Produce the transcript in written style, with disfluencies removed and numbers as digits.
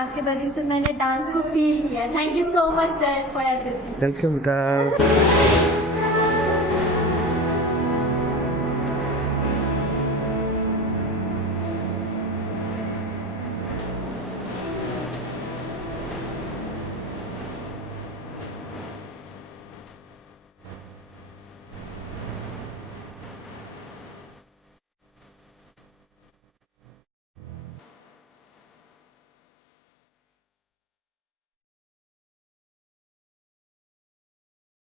आपकी वजह से मैंने डांस को फील किया। Thank you so much sir for everything. Welcome बेटा।